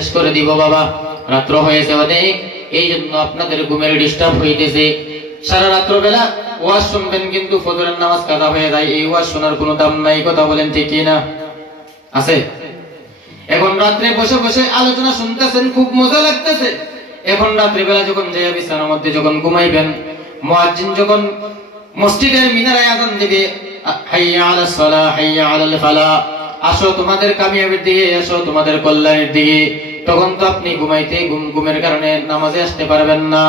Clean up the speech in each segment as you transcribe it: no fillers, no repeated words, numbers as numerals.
শেষ করে দিব বাবা, রাত্র হয়েছে অনেক, এই জন্য আপনাদের ঘুমের ডিস্টার্ব হইতেছে। সারা রাত্র বেলা ওয়াজ শুনবেন কিন্তু ফজরের নামাজ কাজা হয়ে যায়, এই ওয়াজ শোনার কোনো দাম নাই, কথা বলেন ঠিক কি না? আছে? এখন রাত্রে বসে বসে আলোচনা শুনতেছেন, খুব মজা লাগতেছে। এখন রাত্রে বেলা যখন যাইয়া বিছানার মধ্যে যখন ঘুমাইবেন, মুয়াজ্জিন যখন মসজিদের মিনারে আযান দিবে, হাইয়া আলাস সালাহ হাইয়া আলাল ফালাহ, আসো তোমাদের কামিয়াবির দিকে, আসো তোমাদের কল্যাণের দিকে, তখন তো আপনি ঘুমের কারণে নামাজে আসতে পারবেন না।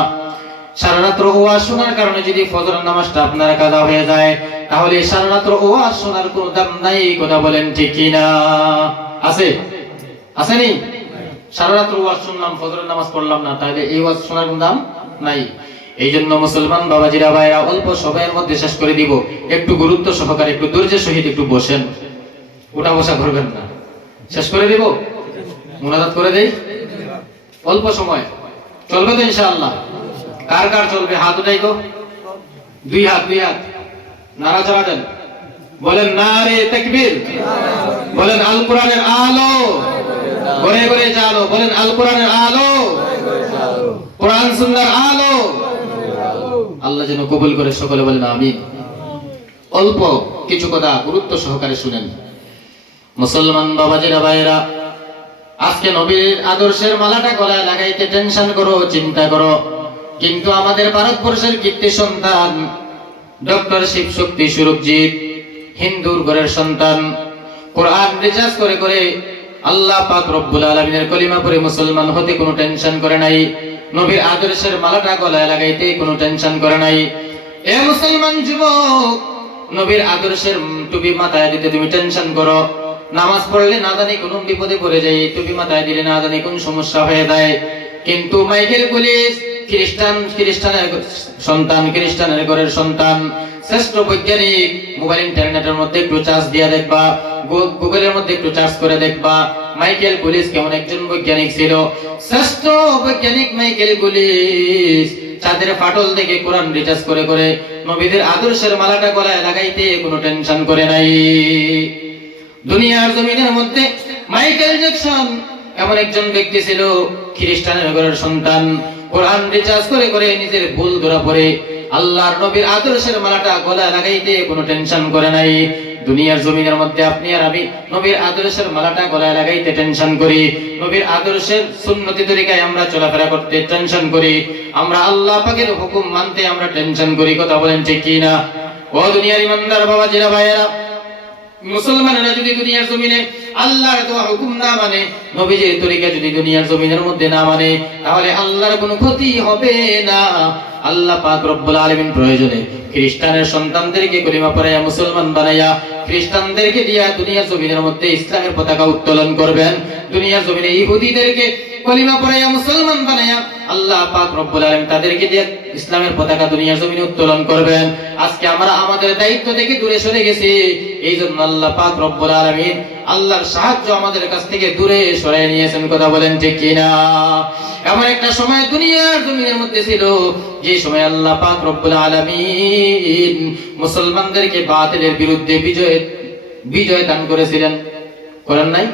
সারা রাত্র ওয়াজ শোনার কারণে যদি ফজরের নামাজটা আপনার কাজা হয়ে যায়, তাহলে সারা রাত্র ওয়াজ শোনার কোনো দাম নাই, কথা বলেন ঠিক কি না? আছে? আসেনি? সারা রাত্র ওয়াজ শুনলাম, ফজরের নামাজ পড়লাম না, তাহলে এই ওয়াজ শোনার কোনো দাম নাই। এই জন্য মুসলমান বাবাজিরা ভাইরা, অল্প সময়ের মধ্যে শেষ করে দিব, একটু গুরুত্ব সহকারে, একটু ধৈর্যের সহিত একটু বসেন, ওটা বসা করবেন না। শেষ করে দিব, মুনাজাত করে দেই, অল্প সময় চলবে তো ইনশাআল্লাহ? কার কার চলবে হাত উঠাই তো, দুই হাত নাড়াচাড়া দেন, বলেন নারে তাকবীর, বলেন আল কোরআনের আলো ঘরে ঘরে জালো, বলেন আল কোরআনের আলো, কোরআন সুন্নাহর আলো। আল্লাহ যেন কবুল করে, সকলে বলেন আমিন। অল্প কিছু কথা গুরুত্ব সহকারে শুনেন মুসলমান বাবাজিরা ভাইরা। আজকে নবীর আদর্শের মালাটা গলায় লাগাইতে টেনশন করো, চিন্তা করো, কিন্তু আমাদের ভারতবর্ষের কীর্তি সন্তান ডক্টর শিব শক্তি সুরজিৎ, হিন্দুর ঘরের সন্তান, কোরআন রিসার্চ করে করে আল্লাহ পাক রব্বুল আলামিনের কলিমা পড়ে মুসলমান হতে কোনো টেনশন করে নাই, নবীর আদর্শের মালাটা গলায় লাগাইতে কোনো টেনশন করে নাই। এ মুসলমান যুবক, নবীর আদর্শের টুপি মাথায় দিতে তুমি টেনশন করো, নামাজ পড়লে না জানি কোন বিপদে পড়ে যায়, টুপি মাথায় দিলে না জানি কোন সমস্যা হয়ে যায়। কিন্তু মাইকেল পুলিশ খ্রিস্টানের সন্তান, খ্রিস্টানের ঘরের সন্তান, শ্রেষ্ঠ বৈজ্ঞানিক, মোবাইল ইন্টারনেটের মধ্যে একটু চার্জ দিয়ে দেখবা, গুগলের মধ্যে একটু চার্জ করে দেখবা মাইকেল পুলিশ কেমন একজন বৈজ্ঞানিক ছিল। শ্রেষ্ঠ বৈজ্ঞানিক মাইকেল পুলিশ চাঁদের ফাটল দেখে কোরআন রিসার্চ করে করে নবীদের আদর্শের মালাটা গলায় লাগাইতে কোনো টেনশন করে নাই। দুনিয়ার জমিনের মধ্যে মাইকেল জ্যাকসন এমন একজন ব্যক্তি ছিল, খ্রিস্টানের ঘরের সন্তান, কোরআন রিসার্চ করে করে নিজের ভুল ধরা পড়ে আল্লাহর নবীর আদর্শের মালাটা গলায় লাগাইতে কোনো টেনশন করে নাই। দুনিয়ার জমিনের মধ্যে আপনি আর আমি নবীর আদর্শের মালাটা গলায় লাগাইতে টেনশন করি, নবীর আদর্শের সুন্নতি তরিকায় আমরা চলাফেরা করতে টেনশন করি, আমরা আল্লাহ পাকের হুকুম মানতে আমরা টেনশন করি, কথা বলেন ঠিক কি না? ও দুনিয়ার ইমানদার বাবাজিরা ভাইয়েরা, মুসলমানেরা যদি দুনিয়ার জমিনে আল্লাহর দেওয়া হুকুম না মানে, নবীজির তরিকা যদি দুনিয়ার জমিনের মধ্যে না মানে, তাহলে আল্লাহর কোনো ক্ষতি হবে না। আল্লাহ পাক রব্বুল আলামিন প্রয়োজনে খ্রিস্টানের সন্তানদেরকে কলিমা পড়াইয়া মুসলমান বানাইয়া খ্রিস্টানদেরকে দিয়া দুনিয়ার জমিনের মধ্যে ইসলামের পতাকা উত্তোলন করবেন, দুনিয়ার জমিনে ইহুদিদেরকে কলিমা পড়াইয়া মুসলমান বানাইয়া আল্লাহ পাক রব্বুল আলামিন তাদেরকে দিয়ে ইসলামের পতাকা দুনিয়ার জমিনে উত্তোলন করবেন। আজকে আমরা আমাদের দায়িত্ব থেকে দূরে সরে গেছি, এই জন্য আল্লাহ পাক রব্বুল আলামিন আল্লাহর সাহায্য আমাদের কাছ থেকে দূরে সরিয়ে নিয়েছেন, কথা বলেন ঠিক কি না? এমন একটা সময় দুনিয়ার জমিনের মধ্যে ছিল, যে সময় আল্লাহ পাক রব্বুল আলামিন মুসলমানদেরকে বাতিলের বিরুদ্ধে বিজয় দান করেছিলেন, করেন নাই?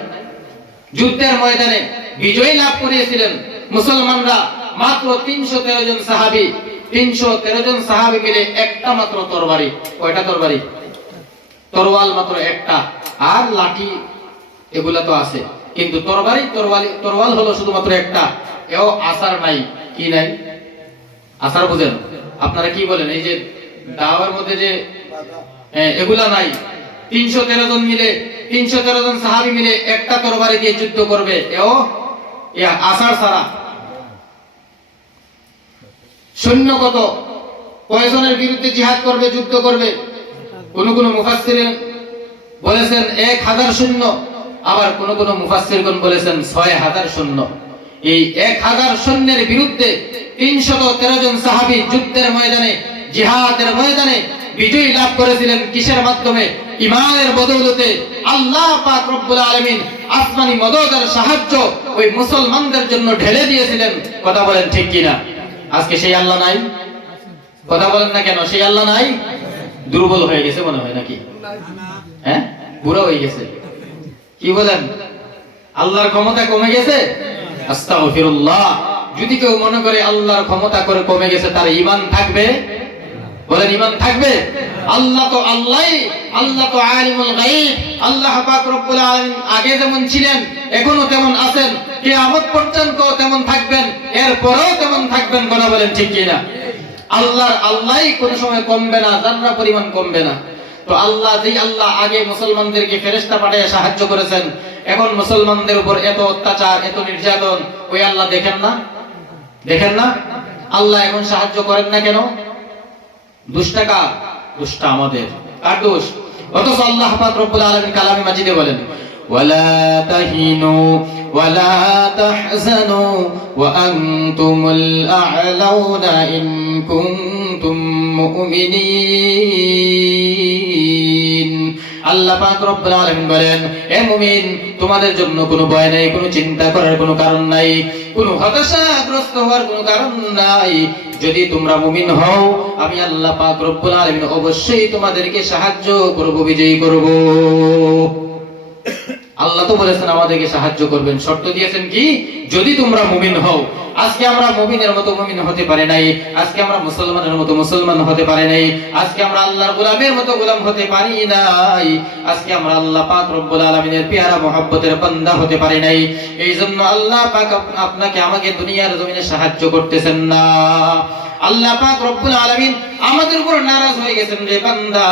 যুদ্ধের ময়দানে বিজয় লাভ করেছিলেন মুসলমানরা। মাত্র 313 জন সাহাবী, 313 জন সাহাবী মিলে একটা মাত্র তরবারি, কয়টা তরবারি? তরোয়াল মাত্র একটা, আর লাঠি এগুলা তো আছে, কিন্তু তরোয়াল হলো শুধুমাত্র একটা। এও আসার নাই, কি নাই? আসার বুঝেন আপনারা কি বলেন? এই যে দাওয়ার মধ্যে যে এগুলা নাই। 313 জন মিলে, 313 জন সাহাবী মিলে একটা তরবারি দিয়ে যুদ্ধ করবে, এও আসার ছাড়া। সৈন্য কত, কয়জনের বিরুদ্ধে জিহাদ করবে, যুদ্ধ করবে? কোন মুফাসসিরিন বলেছেন 1000 সৈন্য, আবার কোন মুফাসসিরগণ বলেছেন 6000 সৈন্য। এই 1000 সৈন্যের বিরুদ্ধে 313 জন সাহাবী যুদ্ধের ময়দানে, জিহাদের ময়দানে বিজয় লাভ করেছিলেন। কিসের মাধ্যমে? ঈমানের বদৌলতে। আল্লাহ পাক রব্বুল আলামিন আসমানি মদদের সাহায্য ওই মুসলমানদের জন্য ঢেলে দিয়েছিলেন, কথা বলেন ঠিক কি না? আজকে সেই আল্লাহ নাই? কথা বলেন না কেন? সেই আল্লাহ নাই? দুর্বল হয়ে গেছে মনে হয় নাকি? বুড়ো হয়ে গেছে? কি বলেন? আল্লাহর ক্ষমতা কমে গেছে? আস্তাগফিরুল্লাহ। যদি কেউ মনে করে আল্লাহর ক্ষমতা করে কমে গেছে, তার ঈমান থাকবে? বলেন ঈমান থাকবে? আল্লাহ তো আল্লাহই, আল্লাহ তো আলিমুল গায়ব। আল্লাহ পাক রব্বুল আলামিন আগে যেমন ছিলেন এখনো তেমন আছেন, কিয়ামত পর্যন্ত তেমন থাকবেন, এরপরেও তেমন থাকবেন। কথা বলেন ঠিক কি না? আল্লাহই কোনো সময় কমবে না, জান্নাত পরিমাণ কমবে না। তো আল্লাহ, যেই আল্লাহ আগে মুসলমানদেরকে ফেরেশতা পাঠিয়ে সাহায্য করেছেন, এখন মুসলমানদের উপর এত অত্যাচার, এত নির্যাতন, ওই আল্লাহ দেখেন না? দেখেন না? আল্লাহ এখন সাহায্য করেন না কেন? দুষ্টা কার? দুষ্টা আমাদের। কার দোষ? অথচ আল্লাহ পাক রব্বুল আলামিন কালামে মাজিদে বলেন, ওয়ালা তাহিনু ওয়ালা তাহজানু ওয়া আনতুমুল আ'লাউনা ইন কুনতুম মুমিনিন। আল্লাহ পাক রব্বুল আলামিন বলেন, হে মুমিন, তোমাদের জন্য কোনো ভয় নাই, কোনো চিন্তা করার কোনো কারণ নাই, কোনো হতাশাগ্রস্ত হওয়ার কোনো কারণ নাই। যদি তোমরা মুমিন হও, আমি আল্লাহ পাক রব্বুল আলামিন অবশ্যই তোমাদেরকে সাহায্য করব, বিজয়ী করব। আল্লাহ তো বলেছেন আমাদেরকে সাহায্য করবেন, শর্ত দিয়েছেন কি? যদি তোমরা মুমিন হও। আজকে আমরা মুমিনের মতো মুমিন হতে পারি নাই, আজকে আমরা মুসলমানের মতো মুসলমান হতে পারি নাই, আজকে আমরা আল্লাহর গোলামের মতো গোলাম হতে পারি নাই, আজকে আমরা আল্লাহ পাক রব্বুল আলামিনের পেয়ারা মহব্বতের বান্দা হতে পারি নাই। এই জন্য আল্লাহ পাক আপনাকে আমাকে দুনিয়ার জমিনে সাহায্য করতেছেন না। আল্লাহ পাক রব্বুল আলামিন আমাদের উপর নারাজ হয়ে গেছেন। রে বান্দা,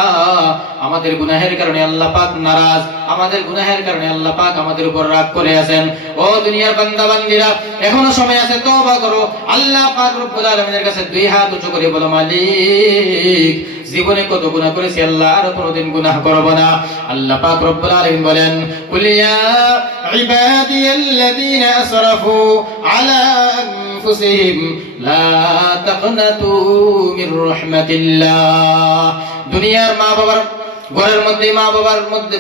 আমাদের গুনাহের কারণে আল্লাহ পাক নারাজ, আমাদের গুনাহের কারণে আল্লাহ পাক আমাদের উপর রাগ করে আছেন। ও দুনিয়ার বান্দা বান্দীরা, এখনো সময় আছে, তওবা করো। আল্লাহ পাক রব্বুল আলামিনের কাছে দুই হাত উঁচু করে বলো, মালিক, জীবনে কত গুনাহ করেছি আল্লাহ, আর কোনোদিন গুনাহ করব না। আল্লাহ পাক রব্বুল আলামিন বলেন, কুল ইয়া ইবাদিয়াল্লাযীনা আসরাফু আলা আনফুসিহিম লা তাকনাতু মির রাহমাতিল্লাহ। দুনিয়ার মা বাবার ঘরের মধ্যে,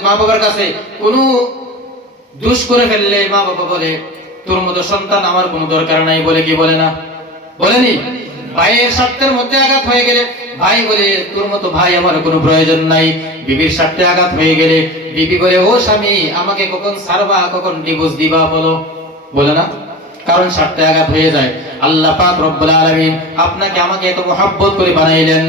মা বাবার কাছে কোনো দোষ করে ফেললে মা বাবা বলে, তোর মতো সন্তান আমার কোনো দরকার নাই, বলে কি বলে না? বলেনি? ভাইয়ের স্বার্থের মধ্যে আঘাত হয়ে গেলে ভাই বলে, তোর মতো ভাই আমার কোনো প্রয়োজন নাই। বিবির স্বার্থে আঘাত হয়ে গেলে বিবি বলে, ও স্বামী, আমাকে কখন ছাড়বা, কখন ডিভোর্স দিবা, বলে না? কারণ স্বার্থে আঘাত হয়ে যায়। আল্লাহ পাক রব্বুল আলামিন আপনাকে আমাকে এত মহব্বত করে বানাইলেন,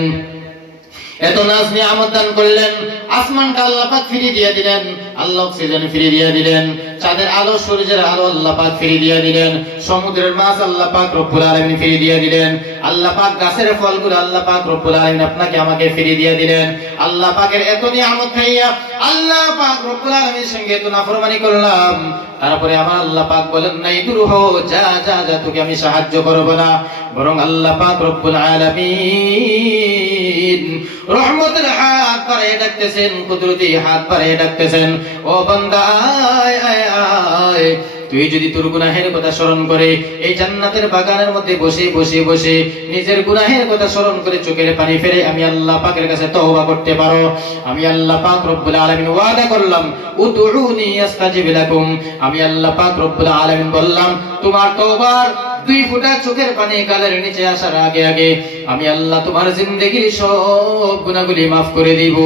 এত নাজ নিয়ামত দান করলেন। আসমানটা আল্লাহ পাক ফিরিয়ে দিয়ে দিলেন, আল্লাহ অক্সিজেন ফিরিয়ে দিয়ে দিলেন, চাঁদের আলো সূর্যের আলো আল্লাহ পাক ফিরিয়ে দিয়ে দিলেন, সমুদ্রের মাছ আল্লাহ পাক রব্বুল আলামিন ফিরিয়ে দিয়ে দিলেন, আল্লাহ পাক গাছের ফলগুলো আল্লাহ পাক রব্বুল আলামিন আপনাকে আমাকে ফিরিয়ে দিয়ে দিলেন। আল্লাহ পাকের এত নিয়ামত খাইয়া আল্লাহ পাক রব্বুল আলামিনের সঙ্গে এত নাফরমানি করলাম, তারপরে আমার আল্লাহ পাক বলেন নাই, দূর হো, যা যা যা, তোকে আমি সাহায্য করব না। বরং আল্লাহ পাক রব্বুল আলামিন রহমতের হাত বাড়িয়ে ডাকতেছেন, কুদরতি হাত বাড়িয়ে ডাকতেছেন, ও বান্দা আয় আয় আয়, তুই যদি তোর গুনাহের কথা স্মরণ করে এই জান্নাতের বাগানের মধ্যে বসে বসে বসে নিজের গুনাহের কথা স্মরণ করে চোখের পানি ফেলে আমি আল্লাহ পাকের কাছে তওবা করতে পারো, আমি আল্লাহ পাক রব্বুল আলামিন ওয়াদা করলাম, উদউনি আস্তাজিব লাকুম, আমি আল্লাহ পাক রব্বুল আলামিন বললাম, তোমার তওবার 2 ফোঁটা চোখের পানি গালের নিচে আসার আগে আগে আমি আল্লাহ তোমার জিন্দেগীর সব গুনাহগুলি মাফ করে দিব।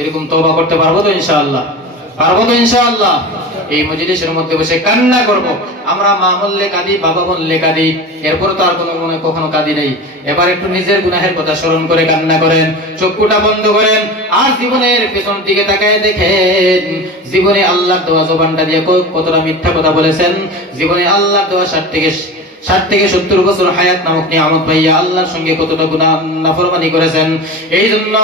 এরকম তওবা করতে পারবো তো ইনশাআল্লাহ? পারবো তো ইনশাআল্লাহ? এই মজলিসের মধ্যে বসে কান্না করব। আমরা মা বললে কাঁদি, বাবা বললে কাঁদি, এরপর তো আর কোনো মনে কখনো কাঁদি নাই। এবার একটু নিজের গুনাহের কথা স্মরণ করে কান্না করেন, চোখটা বন্ধ করেন, আর জীবনের পেছন দিকে তাকায় দেখেন জীবনে আল্লাহর দেওয়া জবানটা দিয়ে কতটা মিথ্যা কথা বলেছেন। জীবনে আল্লাহর দেওয়া 60 থেকে 70 বছর হায়াত নামক নিয়ামত পাইয়া আল্লাহর সঙ্গে কতটা গুনাহ নাফরমানি করেছেন। এই জন্য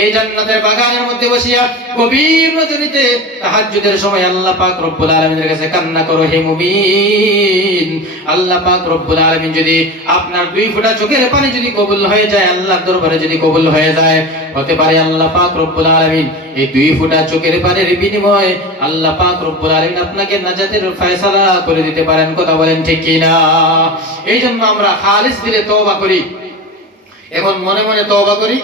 এই জান্নাতের বাগানের মধ্যে বসিয়া গভীর রজনীতে তাহাজ্জুদের সময় আল্লাহ পাক রব্বুল আলামিনের কাছে কান্না করো, হে মুমিন। আল্লাহ পাক রব্বুল আলামিন যদি আপনার 2 ফোঁটা চোখের পানি যদি কবুল হয়ে যায়, আল্লাহর দরবারে যদি কবুল হয়ে যায়, হতে পারে আল্লাহ পাক রব্বুল আলামিন এই 2 ফোঁটা চোখের পানির বিনিময়ে আল্লাহ পাক রব্বুল আলামিন আপনাকে নাজাতের ফয়সালা করে দিতে পারেন। কথা বলেন ঠিক কি না? এই জন্য আমরা খালিস দিলে তওবা করি, এখন মনে মনে তওবা করি।